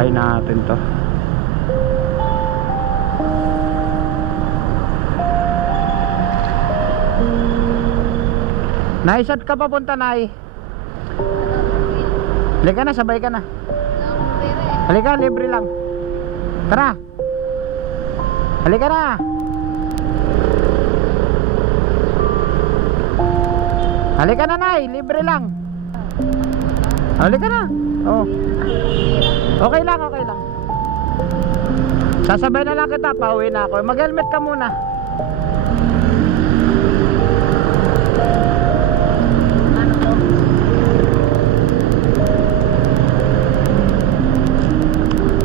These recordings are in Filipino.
Sakay natin to. Nay, saan ka papunta, Nay? Halika na, sabay ka na. Halika, libre lang. Tara. Halika na. Halika na, Nay, libre lang. Halika na. Oh. Okay lang, okay lang. Sasabay na lang kita, pauwi na ako. Mag-helmet ka muna.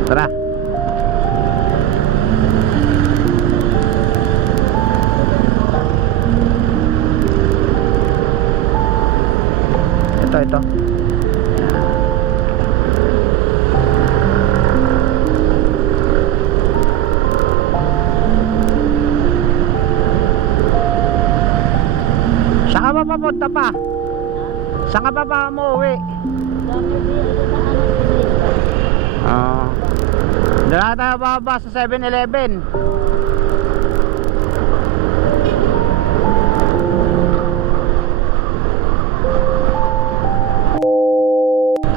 Tara. Ito. Saan ka ba papunta pa? Saan ka pa umuwi? Doon na tayo bababa sa 7-Eleven.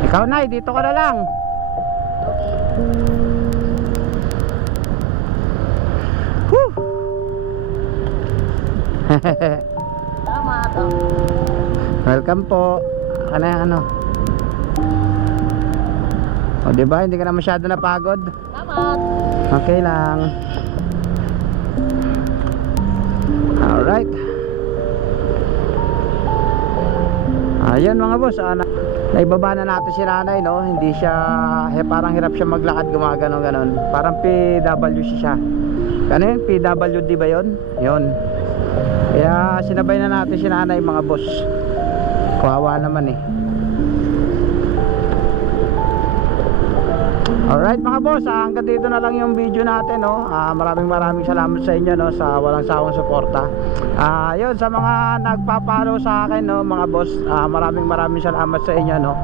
Ikaw, Nay, dito ka na lang. Whew. Welcome po. Ano yung ano? O diba, hindi ka na masyado napagod? Okay lang. Alright. Ayun mga boss, naibaba na natin si nanay, no? Hindi siya, parang hirap siya maglakad, gumaganon-ganon. Parang PWC siya. Ano yun? PWD ba yun? Yun. Kaya sinabay na natin si nanay mga boss. Kawawa naman eh. Alright mga boss, hanggang dito na lang yung video natin, no? Maraming salamat sa inyo, no? Sa walang sawang suporta. Yun, sa mga nagpapalo sa akin, no, mga boss, maraming salamat sa inyo, no?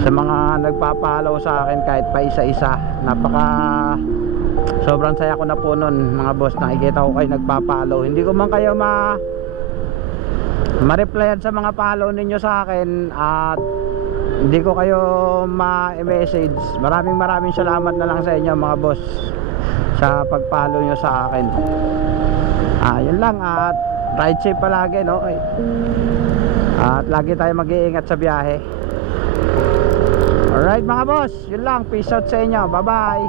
Sa mga nagpapalo sa akin kahit pa isa-isa. Sobrang saya ko na po nun, mga boss. Nakikita ko kayo nagpapalo. Hindi ko man kayo ma-replyan sa mga follow ninyo sa akin, at hindi ko kayo ma-message. Maraming salamat na lang sa inyo mga boss sa pag-follow nyo sa akin. Yun lang, at ride safe palagi, no? At lagi tayo mag-iingat sa biyahe. Alright mga boss, yun lang. Peace out sa inyo. Bye bye.